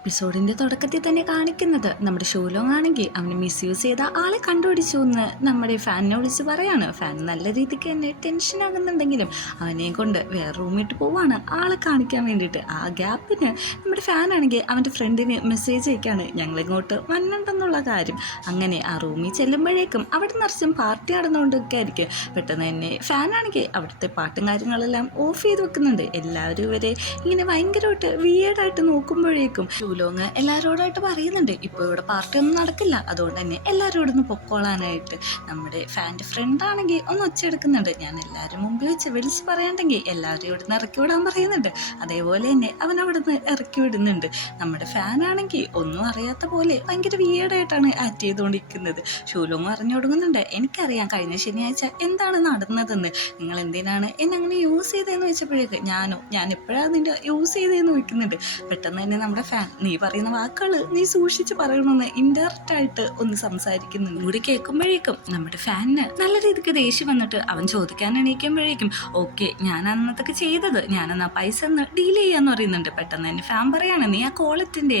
എപ്പിസോഡിൻ്റെ തുടക്കത്തിൽ തന്നെ കാണിക്കുന്നത് നമ്മുടെ ഷൂലോങ് ആണെങ്കിൽ അവനെ മിസ്യൂസ് ചെയ്ത ആളെ കണ്ടുപിടിച്ചു എന്ന് നമ്മുടെ ഫാനിനെ വിളിച്ച് പറയാണ്. ഫാൻ നല്ല രീതിക്ക് തന്നെ ടെൻഷൻ ആകുന്നുണ്ടെങ്കിലും അവനെ കൊണ്ട് വേറെ റൂമിട്ട് പോവാണ് ആളെ കാണിക്കാൻ വേണ്ടിയിട്ട്. ആ ഗ്യാപ്പിന് നമ്മുടെ ഫാനാണെങ്കിൽ അവൻ്റെ ഫ്രണ്ടിന് മെസ്സേജ് അയക്കാണ് ഞങ്ങളിങ്ങോട്ട് വന്നിട്ടുണ്ടെന്നുള്ള കാര്യം. അങ്ങനെ ആ റൂമിൽ ചെല്ലുമ്പോഴേക്കും അവിടെ നിറച്ചും പാർട്ടി നടന്നുകൊണ്ടൊക്കെ ആയിരിക്കും. പെട്ടെന്ന് തന്നെ ഫാനാണെങ്കിൽ അവിടുത്തെ പാട്ടും കാര്യങ്ങളെല്ലാം ഓഫ് ചെയ്ത് വെക്കുന്നുണ്ട്. എല്ലാവരും ഇവരെ ഇങ്ങനെ ഭയങ്കരമായിട്ട് വിയേഡായിട്ട് നോക്കുമ്പോഴേക്കും ഷൂലോങ് എല്ലാവരോടായിട്ട് പറയുന്നുണ്ട് ഇപ്പോൾ ഇവിടെ പാർട്ടി ഒന്നും നടക്കില്ല, അതുകൊണ്ട് തന്നെ എല്ലാവരോടും ഒന്ന് പൊക്കോളാനായിട്ട്. നമ്മുടെ ഫാൻ്റെ ഫ്രണ്ടാണെങ്കിൽ ഒന്ന് ഒച്ചയെടുക്കുന്നുണ്ട്. ഞാൻ എല്ലാവരും മുമ്പിൽ വെച്ച് വിളിച്ച് പറയാണ്ടെങ്കിൽ എല്ലാവരും ഇവിടെ നിന്ന് ഇറക്കി വിടാൻ പറയുന്നുണ്ട്. അതേപോലെ തന്നെ അവൻ അവിടെ നിന്ന് ഇറക്കി വിടുന്നുണ്ട്. നമ്മുടെ ഫാനാണെങ്കിൽ ഒന്നും അറിയാത്ത പോലെ ഭയങ്കര വിയേഡായിട്ടാണ് ആക്ട് ചെയ്തുകൊണ്ടിരിക്കുന്നത്. ഷൂലോങ് അറിഞ്ഞു കൊടുക്കുന്നുണ്ട്, എനിക്കറിയാം കഴിഞ്ഞ ശനിയാഴ്ച എന്താണ് നടന്നതെന്ന്, നിങ്ങൾ എന്തിനാണ് എന്നെ അങ്ങനെ യൂസ് ചെയ്തതെന്ന് വെച്ചപ്പോഴേക്ക് ഞാൻ എപ്പോഴാണ് നിന്റെ യൂസ് ചെയ്തതെന്ന് ചോദിക്കുന്നുണ്ട്. പെട്ടെന്ന് തന്നെ നമ്മുടെ ഫാൻ നീ പറയുന്ന വാക്കുകൾ നീ സൂക്ഷിച്ച് പറയണമെന്ന് ഇൻഡയറക്റ്റ് ആയിട്ട് ഒന്ന് സംസാരിക്കുന്നുണ്ട്. കൂടി കേൾക്കുമ്പോഴേക്കും നമ്മുടെ ഫാനിന് നല്ല രീതിക്ക് ദേഷ്യം വന്നിട്ട് അവൻ ചോദിക്കാൻ എണീക്കുമ്പോഴേക്കും ഓക്കെ ഞാൻ അന്നതൊക്കെ ചെയ്തത് ഞാനെന്നാ പൈസ ഒന്ന് ഡീൽ ചെയ്യാന്ന് പറയുന്നുണ്ട്. പെട്ടെന്ന് തന്നെ ഫാൻ പറയാണ് നീ ആ കോൾ അറ്റൻഡ്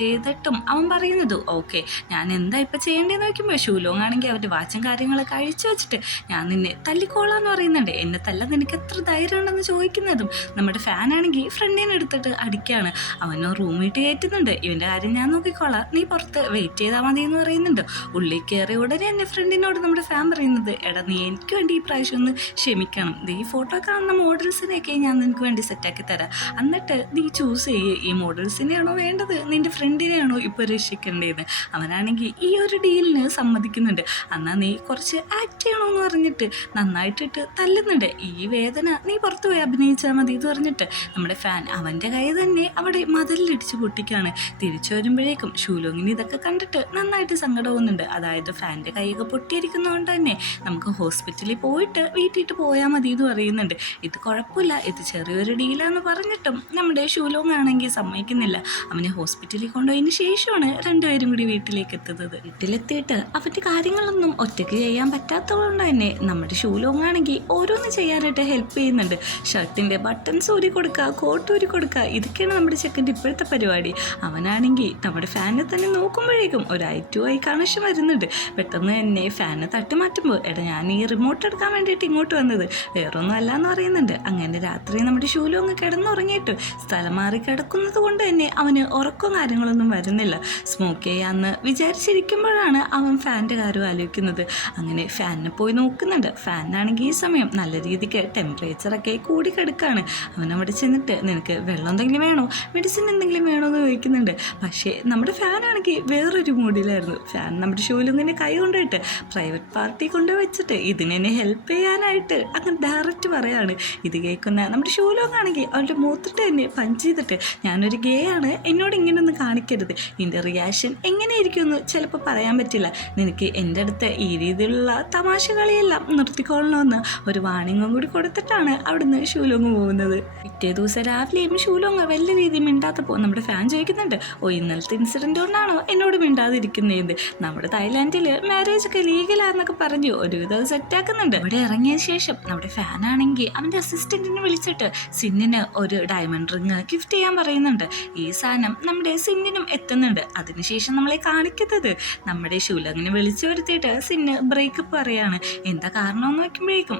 ചെയ്തിട്ടും അവൻ പറയുന്നത് ഓക്കെ ഞാൻ എന്താ ഇപ്പം ചെയ്യേണ്ടതെന്ന് നോക്കുമ്പോൾ ഷൂലോങ് ആണെങ്കിൽ അവൻ്റെ വാച്ചും കാര്യങ്ങളൊക്കെ അഴിച്ചു വെച്ചിട്ട് ഞാൻ നിന്നെ തല്ലിക്കോളാന്ന് പറയുന്നുണ്ട്. എന്നെ തല്ല നിനക്ക് എത്ര ധൈര്യം ഉണ്ടെന്ന് ചോദിക്കുന്നതും നമ്മുടെ ഫാനാണെങ്കിൽ ഫ്രണ്ടിനെ എടുത്തിട്ട് അടിക്കുകയാണ്. അവനോ റൂമിട്ട് കയറ്റുന്നുണ്ട്. ഇവൻ്റെ കാര്യം ഞാൻ നോക്കിക്കോളാം, നീ പുറത്ത് വെയിറ്റ് ചെയ്താൽ മതി എന്ന് പറയുന്നുണ്ട്. ഉള്ളിൽ കയറി ഉടനെ എൻ്റെ ഫ്രണ്ടിനോട് നമ്മുടെ ഫാൻ പറയുന്നത് എടാ നീ എനിക്ക് വേണ്ടി ഈ പ്രാവശ്യം ഒന്ന് ക്ഷമിക്കണം, ഈ ഫോട്ടോ കാണുന്ന മോഡൽസിനെയൊക്കെ ഞാൻ നിനക്ക് വേണ്ടി സെറ്റാക്കി തരാം, എന്നിട്ട് നീ ചൂസ് ചെയ്യ് ഈ മോഡൽസിനെയാണോ വേണ്ടത് നിൻ്റെ ഫ്രണ്ടിനെയാണോ ഇപ്പോൾ രക്ഷിക്കേണ്ടത്. അവനാണെങ്കിൽ ഈ ഒരു ഡീലിന് സമ്മതിക്കുന്നുണ്ട്. എന്നാൽ നീ കുറച്ച് ആക്ട് ചെയ്യണമെന്ന് പറഞ്ഞിട്ട് നന്നായിട്ടിട്ട് തല്ലുന്നുണ്ട്. ഈ വേദന നീ പുറത്ത് പോയി അഭിനയിച്ചാൽ മതി എന്ന് പറഞ്ഞിട്ട് നമ്മുടെ ഫാൻ അവൻ്റെ കൈ തന്നെ അവിടെ മതിലിടിച്ച് പൊട്ടിക്കാണ്. തിരിച്ചു വരുമ്പോഴേക്കും ഷൂലോങ്ങിന് ഇതൊക്കെ കണ്ടിട്ട് നന്നായിട്ട് സങ്കടമാവുന്നുണ്ട്. അതായത് ഫാൻ്റെ കൈയൊക്കെ പൊട്ടിയിരിക്കുന്നതുകൊണ്ട് തന്നെ നമുക്ക് ഹോസ്പിറ്റലിൽ പോയിട്ട് വീട്ടിട്ട് പോയാൽ മതി എന്ന് പറയുന്നുണ്ട്. ഇത് കുഴപ്പമില്ല, ഇത് ചെറിയൊരു ഡീലാന്ന് പറഞ്ഞിട്ടും നമ്മുടെ ഷൂലോങ് ആണെങ്കിൽ സമ്മതിക്കുന്നില്ല. അവനെ ഹോസ്പിറ്റലിൽ കൊണ്ടുപോയതിന് ശേഷമാണ് രണ്ടുപേരും കൂടി വീട്ടിലേക്ക് എത്തുന്നത്. വീട്ടിലെത്തിയിട്ട് അവൻ്റെ കാര്യങ്ങളൊന്നും ഒറ്റയ്ക്ക് ചെയ്യാൻ പറ്റാത്തതുകൊണ്ട് തന്നെ നമ്മുടെ ഷൂലോങ് ആണെങ്കിൽ ഓരോന്ന് ചെയ്യാനായിട്ട് ഹെൽപ്പ് ചെയ്യുന്നുണ്ട്. ഷർട്ടിൻ്റെ ബട്ടൺസ് ഊരി കൊടുക്കുക, കോട്ട് ഊരി കൊടുക്കുക, ഇതൊക്കെയാണ് നമ്മുടെ ചെക്കൻ്റെ ഇപ്പോഴത്തെ പരിപാടി. അവനാണെങ്കിൽ നമ്മുടെ ഫാനെ തന്നെ നോക്കുമ്പോഴേക്കും ഒരു ഐ കണക്ഷൻ വരുന്നുണ്ട്. പെട്ടെന്ന് തന്നെ ഫാനെ തട്ടി മാറ്റുമ്പോൾ എടാ ഞാൻ ഈ റിമോട്ട് എടുക്കാൻ വേണ്ടിയിട്ട് ഇങ്ങോട്ട് വന്നത് വേറൊന്നും അല്ല എന്ന് പറയുന്നുണ്ട്. അങ്ങനെ രാത്രി നമ്മുടെ ഷൂലോങ് കിടന്നുറങ്ങിയിട്ട് സ്ഥലം മാറി കിടക്കുന്നത് കൊണ്ട് തന്നെ അവന് ഉറക്കവും കാര്യങ്ങളൊന്നും വരുന്നില്ല. സ്മോക്ക് ചെയ്യാമെന്ന് വിചാരിച്ചിരിക്കുമ്പോഴാണ് അവൻ ഫാൻ്റെ കാര്യം ആലോചിക്കുന്നത്. അങ്ങനെ ഫാനിനെ പോയി നോക്കുന്നുണ്ട്. ഫാനാണെങ്കിൽ ഈ സമയം നല്ല രീതിക്ക് ടെമ്പറേച്ചറൊക്കെ കൂടി കിടക്കുകയാണ്. അവനവിടെ ചെന്നിട്ട് നിനക്ക് വെള്ളം എന്തെങ്കിലും വേണോ, മെഡിസിൻ എന്തെങ്കിലും വേണോ എന്ന് ചോദിക്കുന്നുണ്ട്. പക്ഷേ നമ്മുടെ ഫാനാണെങ്കിൽ വേറൊരു മൂഡിലായിരുന്നു. ഫാൻ നമ്മുടെ ഷൂലോങ്ങിനെ കൈ കൊണ്ടുപോയിട്ട് പ്രൈവറ്റ് പാർട്ടി കൊണ്ടുപോയി വെച്ചിട്ട് ഇതിനെ ഹെൽപ്പ് ചെയ്യാനായിട്ട് അങ്ങനെ ഡയറക്റ്റ് പറയാണ്. ഇത് കേൾക്കുന്ന നമ്മുടെ ഷൂലോങ് ആണെങ്കിൽ അവരുടെ മൂത്തിട്ട് തന്നെ പഞ്ച് ചെയ്തിട്ട് ഞാനൊരു ഗേ ആണ്, എന്നോട് ഇങ്ങനെയൊന്നും കാണിക്കരുത്, ഇതിൻ്റെ റിയാക്ഷൻ എങ്ങനെയായിരിക്കുമെന്ന് ചിലപ്പോൾ പറയാൻ പറ്റില്ല, നിനക്ക് എൻ്റെ അടുത്ത് ഈ രീതിയിലുള്ള തമാശ കളിയെല്ലാം നിർത്തിക്കൊള്ളണമെന്ന് ഒരു വാണിങ്ങും കൂടി കൊടുത്തിട്ടാണ് അവിടുന്ന് ഷൂലോങ് പോകുന്നത്. പിറ്റേ ദിവസം രാവിലെയും ഷൂലോങ് വലിയ രീതിയിൽ മിണ്ടാത്തപ്പോൾ നമ്മുടെ ഫാൻ ചോദിക്കുന്നുണ്ട് ഇന്നലത്തെ ഇൻസിഡൻറ്റ് കൊണ്ടാണോ എന്നോട് മിണ്ടാതിരിക്കുന്നത്, നമ്മുടെ തായ്ലാൻഡിൽ മാരേജ് ഒക്കെ ലീഗലാന്നൊക്കെ പറഞ്ഞു ഒരുവിധം സെറ്റാക്കുന്നുണ്ട്. ഇവിടെ ഇറങ്ങിയ ശേഷം നമ്മുടെ ഫാനാണെങ്കിൽ അവൻ്റെ അസിസ്റ്റൻറ്റിനെ വിളിച്ചിട്ട് സിന്നിന് ഒരു ഡയമണ്ട് റിങ് ഗിഫ്റ്റ് ചെയ്യാൻ പറയുന്നുണ്ട്. ഈ സാധനം നമ്മുടെ സിന്നിനും എത്തുന്നുണ്ട്. അതിനുശേഷം നമ്മളെ കാണിക്കുന്നത് നമ്മുടെ ഷൂലോങ്ങിനെ വിളിച്ചു വരുത്തിയിട്ട് സിന്ന് ബ്രേക്കപ്പ് പറയാണ്. എന്താ കാരണം എന്ന് നോക്കുമ്പോഴേക്കും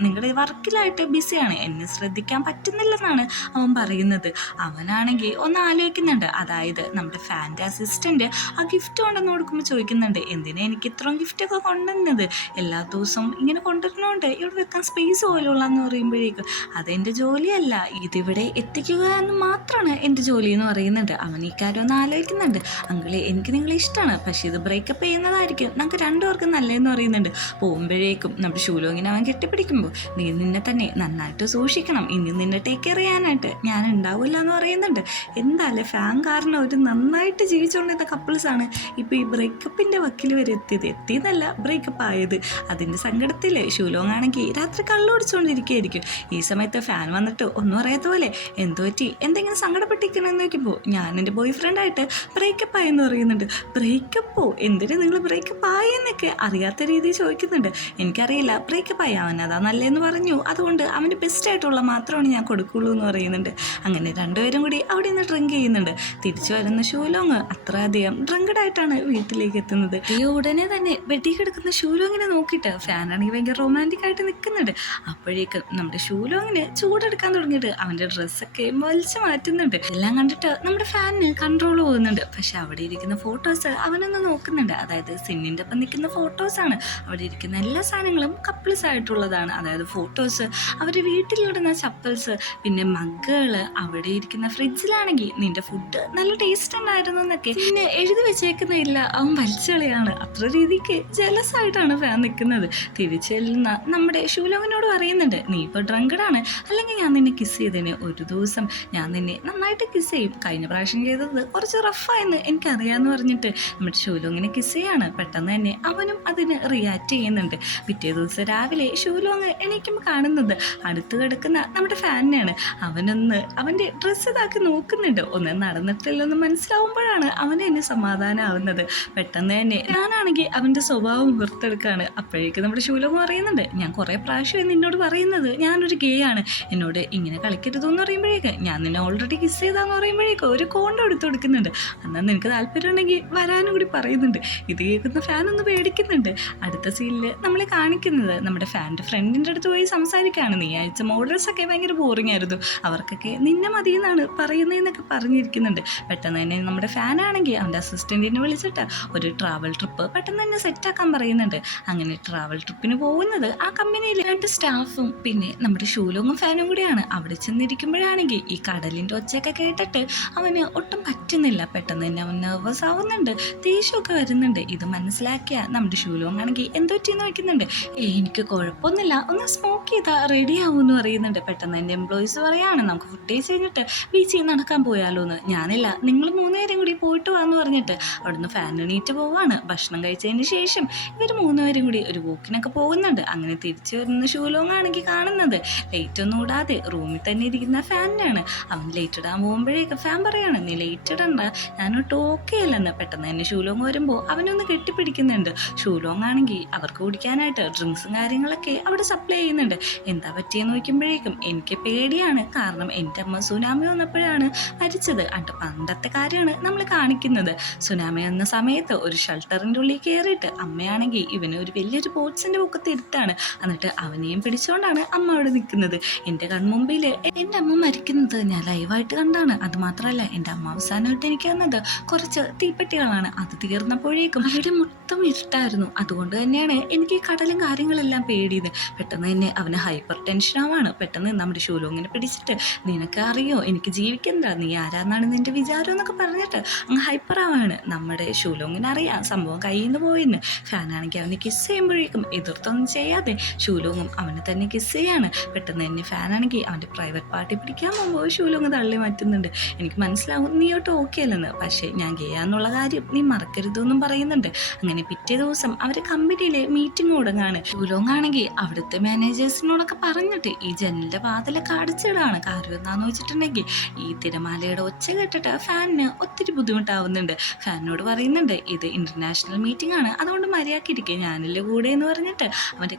നിങ്ങളുടെ വർക്കിലായിട്ട് ബിസിയാണ്, എന്നെ ശ്രദ്ധിക്കാൻ പറ്റുന്നില്ലെന്നാണ് അവൻ പറയുന്നത്. അവനാണെങ്കിൽ ഒന്ന് ആലോചിക്കുന്നുണ്ട്. അതായത് നമ്മുടെ ഫാൻ്റെ അസിസ്റ്റൻ്റ് ആ ഗിഫ്റ്റ് കൊണ്ടുവന്ന് കൊടുക്കുമ്പോൾ ചോദിക്കുന്നുണ്ട് എന്തിനാ എനിക്ക് ഇത്രയും ഗിഫ്റ്റൊക്കെ കൊണ്ടുവന്നത്, എല്ലാ ദിവസവും ഇങ്ങനെ കൊണ്ടുവരുന്നതുകൊണ്ട് ഇവിടെ വെക്കാൻ സ്പേസ് പോലുള്ളതെന്ന് പറയുമ്പോഴേക്കും അതെൻ്റെ ജോലിയല്ല, ഇതിവിടെ എത്തിക്കുക എന്ന് മാത്രമാണ് എൻ്റെ ജോലി എന്ന് പറയുന്നുണ്ട്. അവൻ ഈ കാര്യം ഒന്ന് ആലോചിക്കുന്നുണ്ട്. അങ്കിളെ എനിക്ക് നിങ്ങളെ ഇഷ്ടമാണ്, പക്ഷേ ഇത് ബ്രേക്കപ്പ് ചെയ്യുന്നതായിരിക്കും നമുക്ക് രണ്ടുപേർക്കും നല്ലതെന്ന് പറയുന്നുണ്ട്. പോകുമ്പോഴേക്കും നമ്മുടെ ഷൂലോങ്ങിനെ അവൻ കെട്ടിപ്പിടിക്കുമ്പോൾ നീ നിന്നെ തന്നെ നന്നായിട്ട് സൂക്ഷിക്കണം, ഇനി നിന്നെ ടേക്ക് കെയർ ചെയ്യാനായിട്ട് ഞാൻ ഉണ്ടാവില്ല എന്ന് പറയുന്നുണ്ട്. എന്തായാലും ഫാൻ കാരണം ഒരു നന്നായിട്ട് ജീവിച്ചുകൊണ്ടിരുന്ന കപ്പിൾസാണ് ഇപ്പോൾ ഈ ബ്രേക്കപ്പിൻ്റെ വക്കിൽ വരെ എത്തിയതല്ല ബ്രേക്കപ്പ് ആയത്. അതിൻ്റെ സങ്കടത്തിൽ ഷൂലോങ് ആണെങ്കിൽ രാത്രി കള്ളുടിച്ചുകൊണ്ടിരിക്കുകയായിരിക്കും. ഈ സമയത്ത് ഫാൻ വന്നിട്ട് ഒന്നും അറിയാത്ത പോലെ എന്തോ പറ്റി എന്തെങ്കിലും സങ്കടപ്പെട്ടിരിക്കണമെന്ന് നോക്കുമ്പോൾ ഞാൻ എൻ്റെ ബോയ് ഫ്രണ്ടായിട്ട് ബ്രേക്കപ്പ് ആയെന്ന് പറയുന്നുണ്ട്. ബ്രേക്കപ്പോ എന്തിനാ നിങ്ങൾ ബ്രേക്കപ്പ് ആയെന്നൊക്കെ അറിയാത്ത രീതിയിൽ ചോദിക്കുന്നുണ്ട്. എനിക്കറിയില്ല ബ്രേക്കപ്പ് ആയി, അവൻ അതാ നല്ലതെന്ന് പറഞ്ഞു, അതുകൊണ്ട് അവൻ്റെ ബെസ്റ്റായിട്ടുള്ള മാത്രമാണ് ഞാൻ കൊടുക്കുള്ളൂ എന്ന് പറയുന്നുണ്ട്. അങ്ങനെ രണ്ടുപേരും കൂടി അവിടെ നിന്ന് ഡ്രിങ്ക് ചെയ്യുന്നുണ്ട്. തിരിച്ചു വരുന്ന ഷൂലോങ് അത്രയധികം ഡ്രങ്കഡായിട്ടാണ് വീട്ടിലേക്ക് എത്തുന്നത്. ഈ ഉടനെ തന്നെ വെട്ടി കിടക്കുന്ന ഷൂലോങ്ങിനെ നോക്കിയിട്ട് ഫാനാണെങ്കിൽ ഭയങ്കര റൊമാൻറ്റിക് ആയിട്ട് നിൽക്കുന്നുണ്ട്. അപ്പോഴേക്കും നമ്മുടെ ഷൂലോങ്ങിന് ചൂടെടുക്കാൻ തുടങ്ങിയിട്ട് അവൻ്റെ ഡ്രസ്സൊക്കെ വലിച്ചു മാറ്റുന്നുണ്ട്. എല്ലാം കണ്ടിട്ട് നമ്മുടെ ഫാനിന് കൺട്രോൾ പോകുന്നുണ്ട്. പക്ഷെ അവിടെ ഇരിക്കുന്ന ഫോട്ടോസ് അവനൊന്ന് നോക്കുന്നുണ്ട്. അതായത് സിന്നിൻ്റെ ഒപ്പം നിൽക്കുന്ന ഫോട്ടോസാണ്. അവിടെ ഇരിക്കുന്ന എല്ലാ സാധനങ്ങളും കപ്പിൾസ് ആയിട്ടുള്ളതാണ്. അതായത് ഫോട്ടോസ്, അവർ വീട്ടിലിടുന്ന ചപ്പൽസ്, പിന്നെ മഗ്ഗുകൾ, അവിടെ ഇരിക്കുന്ന ഫ്രിഡ്ജിലാണെങ്കിൽ നിന്റെ ഫുഡ് നല്ല ടേസ്റ്റ് ഉണ്ടായിരുന്നു എന്നൊക്കെ പിന്നെ എഴുതി വെച്ചേക്കുന്നില്ല, അവൻ വലിച്ചെളിയാണ്. അത്ര രീതിക്ക് ജലസ് ആയിട്ടാണ് ഫാൻ നിൽക്കുന്നത്. തിരിച്ചെല്ലുന്ന നമ്മുടെ ഷൂലോങ്ങിനോട് പറയുന്നുണ്ട്, നീ ഇപ്പോൾ ഡ്രങ്കഡാണ്, അല്ലെങ്കിൽ ഞാൻ നിന്നെ കിസ് ചെയ്തേനെ. ഒരു ദിവസം ഞാൻ നിന്നെ നന്നായിട്ട് കിസ് ചെയ്യും. കഴിഞ്ഞ പ്രാവശ്യം ചെയ്തത് കുറച്ച് റഫായെന്ന് എനിക്കറിയാമെന്ന് പറഞ്ഞിട്ട് നമ്മുടെ ഷൂലോങ്ങിനെ കിസ് ചെയ്യാണ്. പെട്ടെന്ന് തന്നെ അവനും അതിന് റിയാക്ട് ചെയ്യുന്നുണ്ട്. പിറ്റേ ദിവസം രാവിലെ ഷൂലോങ് എണീക്കുമ്പോൾ കാണുന്നത് അടുത്ത് കിടക്കുന്ന നമ്മുടെ ഫാനിനെയാണ്. അവനൊന്ന് അവൻ്റെ ഡ്രസ്സ് ഇതാക്കി നോക്കുന്നുണ്ട്. ഒന്നും നടന്നിട്ടില്ലെന്ന് മനസ്സിലാവുമ്പോഴാണ് അവന് എന്നെ സമാധാനമാവുന്നത്. പെട്ടെന്ന് തന്നെ ഞാനാണെങ്കിൽ അവൻ്റെ സ്വഭാവം പുറത്തെടുക്കുകയാണ്. അപ്പോഴേക്കും നമ്മുടെ ഷൂലോങ് പറയുന്നുണ്ട്, ഞാൻ കുറേ പ്രാവശ്യം നിന്നോട് പറയുന്നത് ഞാനൊരു ഗേ ആണ്, എന്നോട് ഇങ്ങനെ കളിക്കരുതെന്ന് പറയുമ്പോഴേക്ക് ഞാൻ നിന്നെ ഓൾറെഡി കിസ് ചെയ്താന്ന് പറയുമ്പോഴേക്കും ഒരു കോണ്ടം എടുത്തു കൊടുക്കുന്നുണ്ട്. എന്നാൽ നിനക്ക് താല്പര്യം ഉണ്ടെങ്കിൽ വരാനും കൂടി പറയുന്നുണ്ട്. ഇത് കേൾക്കുന്ന ഫാൻ ഒന്ന് പേടിക്കുന്നുണ്ട്. അടുത്ത സീനിൽ നമ്മളെ കാണിക്കുന്നത് നമ്മുടെ ഫാൻ്റെ ഫ്രണ്ടിൻ്റെ അടുത്ത് പോയി സംസാരിക്കുകയാണ്. നീ അയച്ച മോഡൽസൊക്കെ ഭയങ്കര ബോറിംഗ് ആയിരുന്നു, അവർക്കൊക്കെ നിന്നെ മതി എന്നാണ് പറയുന്നതെന്നൊക്കെ പറഞ്ഞിരിക്കുന്നുണ്ട്. പെട്ടെന്ന് തന്നെ നമ്മുടെ ഫാനാണെങ്കിൽ അവൻ്റെ അസിസ്റ്റൻറ്റിനെ വിളിച്ചിട്ട് ഒരു ട്രാവൽ ട്രിപ്പ് പെട്ടെന്ന് തന്നെ സെറ്റാക്കാൻ പറയുന്നുണ്ട്. അങ്ങനെ ട്രാവൽ ട്രിപ്പിന് പോകുന്നത് ആ കമ്പനിയിൽ 2 സ്റ്റാഫും പിന്നെ നമ്മുടെ ഷൂലോങ്ങും ഫാനും കൂടിയാണ്. അവിടെ ചെന്നിരിക്കുമ്പോഴാണെങ്കിൽ ഈ കടലിൻ്റെ ഒച്ചയൊക്കെ കേട്ടിട്ട് അവന് ഒട്ടും പറ്റുന്നില്ല. പെട്ടെന്ന് തന്നെ അവൻ നെർവസ് ആവുന്നുണ്ട്, ദേഷ്യമൊക്കെ വരുന്നുണ്ട്. ഇത് മനസ്സിലാക്കിയ നമ്മുടെ ഷൂലോങ് ആണെങ്കിൽ എന്തോ പറ്റിയെന്ന് വയ്ക്കുന്നുണ്ട്. എനിക്ക് കുഴപ്പമൊന്നുമില്ല, ഒന്ന് സ്മോക്ക് ചെയ്താൽ റെഡി ആവുമെന്ന് പറയുന്നുണ്ട്. പെട്ടെന്ന് എൻ്റെ എംപ്ലോയീസ് പറയാണ്, നമുക്ക് ഫുഡ് കഴിഞ്ഞിട്ട് ബീച്ചിൽ നടക്കാൻ പോയാലോ എന്ന്. ഞാനില്ല, നിങ്ങൾ 3 പേരും കൂടി പോയിട്ട് വാന്ന് പറഞ്ഞിട്ട് അവിടുന്ന് ഫാൻ എണീറ്റ് പോവാണ്. ഭക്ഷണം കഴിച്ചതിന് ശേഷം ഇവർ 3 പേരും കൂടി ഒരു വോക്കിനൊക്കെ പോകുന്നുണ്ട്. അങ്ങനെ തിരിച്ചു വരുന്ന ഷൂലോങ് ആണെങ്കിൽ കാണുന്നത് ലൈറ്റ് ഒന്നും ഇടാതെ റൂമിൽ തന്നെ ഇരിക്കുന്ന ഫാനിനാണ്. അവൻ ലൈറ്റ് ഇടാൻ പോകുമ്പോഴേക്ക് ഫാൻ പറയാണ്, നീ ലൈറ്റ് ഇടണ്ട, ഞാനൊട്ട് ഓക്കെ അല്ലെന്ന്. പെട്ടെന്ന് തന്നെ ഷൂലോങ് വരുമ്പോൾ അവനൊന്ന് കെട്ടിപ്പിടിക്കുന്നുണ്ട്. ഷൂലോങ് ആണെങ്കിൽ അവർക്ക് കുടിക്കാനായിട്ട് ഡ്രിങ്ക്സും കാര്യങ്ങളൊക്കെ അവിടെ സപ്ലൈ ചെയ്യുന്നുണ്ട്. എന്താ പറ്റിയെന്ന് നോക്കുമ്പോഴേക്കും എനിക്ക് പേടിയാണ്, കാരണം എൻ്റെ അമ്മ സുനാമി വന്നപ്പോഴാണ് മരിച്ചത്. അണ്ട് പണ്ടത്തെ കാര്യമാണ് നമ്മൾ കാണിക്കുന്നത്. സുനാമി വന്ന സമയത്ത് ഒരു ഷെൽട്ടറിൻ്റെ ഉള്ളിൽ കയറിയിട്ട് അമ്മയാണെങ്കിൽ ഇവന് ഒരു വലിയൊരു ബോട്ട്സിൻ്റെ പൊക്കത്ത് ഇരുത്താണ്. എന്നിട്ട് അവനെയും പിടിച്ചുകൊണ്ടാണ് അമ്മ അവിടെ നിൽക്കുന്നത്. എൻ്റെ കൺമുമ്പിൽ എൻ്റെ അമ്മ മരിക്കുന്നത് ഞാൻ ലൈവായിട്ട് കണ്ടാണ്. അതുമാത്രമല്ല എൻ്റെ അമ്മ അവസാനമായിട്ട് എനിക്ക് തന്നത് കുറച്ച് തീപ്പെട്ടികളാണ്. അത് തീർന്നപ്പോഴേക്കും അവിടെ മൊത്തം ഇരുട്ടായിരുന്നു. അതുകൊണ്ട് തന്നെയാണ് എനിക്ക് ഈ കടലും കാര്യങ്ങളെല്ലാം പേടിയത്. പെട്ടെന്ന് തന്നെ അവന് ഹൈപ്പർ ടെൻഷനാവാണ്. പെട്ടെന്ന് നമ്മുടെ ഷൂലോങ്ങിനെ പിടിച്ചിട്ട്, നിനക്ക് അറിയോ എനിക്ക് ജീവിക്കണ്ട, നീ ആരാന്നാണ് നിൻ്റെ വിചാരം എന്നൊക്കെ പറഞ്ഞിട്ട് അങ്ങ് ഹൈപ്പർ ആവാണ്. നമ്മുടെ ഷൂലോങ്ങിന് അറിയാം സംഭവം കയ്യിൽ നിന്ന് പോയിന്ന്. ഫാനാണെങ്കിൽ അവനെ കിസ് ചെയ്യുമ്പോഴേക്കും എതിർത്തൊന്നും ചെയ്യാതെ ഷൂലോങ്ങും അവനെ തന്നെ കിസ് ചെയ്യാണ്. പെട്ടെന്ന് തന്നെ ഫാനാണെങ്കിൽ അവൻ്റെ പ്രൈവറ്റ് പാർട്ടി പിടിക്കാൻ പോകുമ്പോൾ ഷൂലോങ് തള്ളി മാറ്റുന്നുണ്ട്. എനിക്ക് മനസ്സിലാവും നീ ഒട്ട് ഓക്കെ അല്ലെന്ന്, പക്ഷേ ഞാൻ ഗെയ്യാന്നുള്ള കാര്യം നീ മറക്കരുതെന്നും പറയുന്നുണ്ട്. അങ്ങനെ പിറ്റേ ദിവസം അവർ കമ്പനിയിലെ മീറ്റിംഗ് തുടങ്ങാണ്. ഷൂലോങ് ആണെങ്കിൽ അവിടുത്തെ മാനേജേഴ്സിനോടൊക്കെ പറഞ്ഞിട്ട് ഈ ജനലിൻ്റെ വാതിലൊക്കെ അടച്ചിടാണ്. കാര്യം എന്താണെന്ന് വെച്ചിട്ടുണ്ടെങ്കിൽ ഈ തിരമാലയുടെ ഒച്ച കേട്ടിട്ട് ഫാനിന് ഒത്തിരി ബുദ്ധിമുട്ടാവുന്നുണ്ട്. ഫാനിനോട് പറയുന്നുണ്ട്, ഇത് ഇൻ്റർനാഷണൽ മീറ്റിംഗ് ആണ്, അതുകൊണ്ട് മര്യാദക്കിരിക്കുക, ഞാനില്ല കൂടെ എന്ന് പറഞ്ഞിട്ട് അവൻ്റെ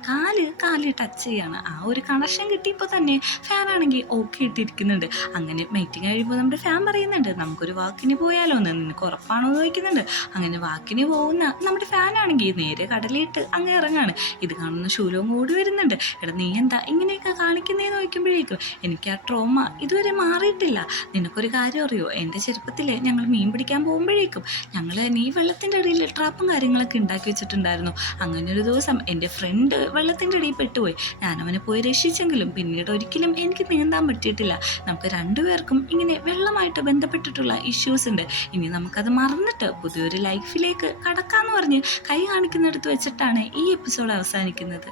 കാല് ടച്ച് ചെയ്യാണ്. ആ ഒരു കണക്ഷൻ കിട്ടിയപ്പോൾ തന്നെ ഫാനാണെങ്കിൽ ഓക്കെ ഇട്ടിരിക്കുന്നുണ്ട്. അങ്ങനെ മീറ്റിംഗ് കഴിയുമ്പോൾ നമ്മുടെ ഫാൻ പറയുന്നുണ്ട്, നമുക്കൊരു വാക്കിന് പോയാലോ എന്ന്, നിനക്ക് ഉറപ്പാണോ എന്ന് ചോദിക്കുന്നുണ്ട്. അങ്ങനെ വാക്കിന് പോകുന്ന നമ്മുടെ ഫാനാണെങ്കിൽ നേരെ കടലിട്ട് അങ്ങ് ഇറങ്ങാണ്. ഇത് കാണുന്ന ഷൂലോങ് ഓടി വരുന്നുണ്ട്. എടാ നീ എന്താ ഇങ്ങനെയൊക്കെ കാണിക്കുന്നതെന്ന് ചോദിക്കുമ്പോഴേക്കും എനിക്ക് ആ ട്രോമ ഇതുവരെ മാറിയിട്ടില്ല. നിനക്കൊരു കാര്യം അറിയോ, എൻ്റെ ചെറുപ്പത്തിൽ ഞങ്ങൾ മീൻ പിടിക്കാൻ പോകുമ്പോഴേക്കും ഞങ്ങൾ ഈ വെള്ളത്തിൻ്റെ അടിയിൽ ട്രാപ്പും കാര്യങ്ങളൊക്കെ ഉണ്ടാക്കി വെച്ചിട്ടുണ്ടായിരുന്നു. അങ്ങനെ ഒരു ദിവസം എൻ്റെ ഫ്രണ്ട് വെള്ളത്തിൻ്റെ അടിയിൽ പെട്ടുപോയി. ഞാൻ അവനെ പോയി രക്ഷിച്ചെങ്കിലും പിന്നീട് ഒരിക്കലും എനിക്ക് നീന്താൻ പറ്റിയിട്ടില്ല. നമുക്ക് 2 പേർക്കും ഇങ്ങനെ വെള്ളമായിട്ട് ബന്ധപ്പെട്ടിട്ടുള്ള ഇഷ്യൂസ് ഉണ്ട്. ഇനി നമുക്കത് മറന്നിട്ട് പുതിയൊരു ലൈഫിലേക്ക് കടക്കാമെന്ന് പറഞ്ഞ് കൈ കാണിക്കുന്നിടത്ത് വെച്ചിട്ടാണ് ഈ എപ്പിസോഡ് അവസാനിക്കുന്നത്.